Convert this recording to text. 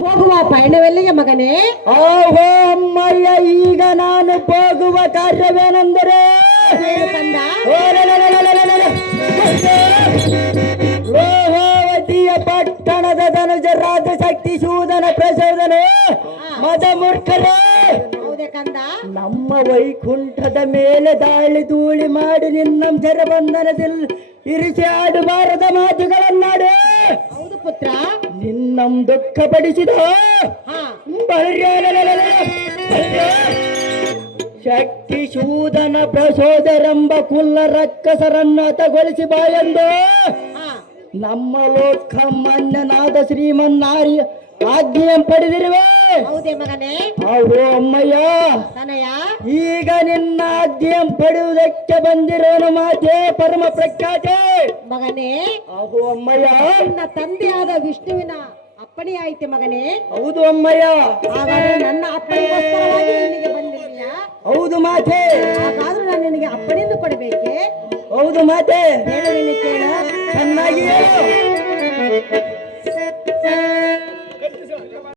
ಹೋಗುವ ಪಯಣವೆಲ್ಲಿಗೆ ಮಗನೇ? ಓಹೋ ಅಮ್ಮಯ್ಯ, ಈಗ ನಾನು ಹೋಗುವ ಕಾರ್ಯವೇನೆಂದರೆ ಲೋಹಾವತಿಯ ಪಟ್ಟಣದ ಧನುಜ ರಾಜ ಶಕ್ತಿ ಶೂದನ ಪ್ರಚೋದನೆ ಮದ ಮೂರ್ಖರೇ, ನಮ್ಮ ವೈಕುಂಠದ ಮೇಲೆ ದಾಳಿ ಧೂಳಿ ಮಾಡಿ ನಿನ್ನ ಜರಬಂಧನದಲ್ಲಿ ಇರಿಸಿ ಆಡಬಾರದ ಮಾತುಗಳನ್ನಾಡು. ಹೌದು ಪುತ್ರ, ನಿನ್ನಂ ದುಃಖ ಪಡಿಸಿದ ಶಕ್ತಿ ಶೂದನ ಪ್ರಸೋದರೆಂಬ ಕುಲ್ಲ ರಕ್ಕಸರನ್ನು ಹತಗೊಳಿಸಿ ಬಾಯೆಂದು ನಮ್ಮ ಲೋಕ ಮನ್ಯನಾದ ಶ್ರೀಮನ್ನಾರಿ ಆಜ್ಞೆಯನ್ನು ಪಡೆದಿರುವೆ. ಹೌದೇ ಮಗನೇ? ಹೌದು ಅಮ್ಮಯ್ಯ. ಈಗ ನಿನ್ನ ಆಜ್ಞೆಯನ್ನು ಪಡೆಯುವುದಕ್ಕೆ ಬಂದಿರೋನು ಮಾತೆ ಪರಮ ಪ್ರಖ್ಯಾತೆ ಮಗನೇ. ಹೌದು ಅಮ್ಮಯ್ಯ. ನಿನ್ನ ತಂದೆಯಾದ ವಿಷ್ಣುವಿನ ಅಪ್ಪಣೆ ಆಯ್ತೆ ಮಗನೇ? ಹೌದು ಅಮ್ಮಯ್ಯ. ಹಾಗಾದ್ರೆ ನನ್ನ ಅಪ್ಪಣೆಗೋಸ್ಕರವಾಗಿ ಇಲ್ಲಿಗೆ ಬಂದಿದ್ದೀಯಾ? ಹೌದು ಮಾತೆ. ಹಾಗಾದ್ರೂ ನಾನು ನಿನಗೆ ಅಪ್ಪಣೆಯನ್ನು ಕೊಡಬೇಕೆ? ಹೌದು ಮಾತೆ. ಹೇಳು, ನಿನ್ನ ಕೇಳ ಚೆನ್ನಾಗಿ ಹೇಳು.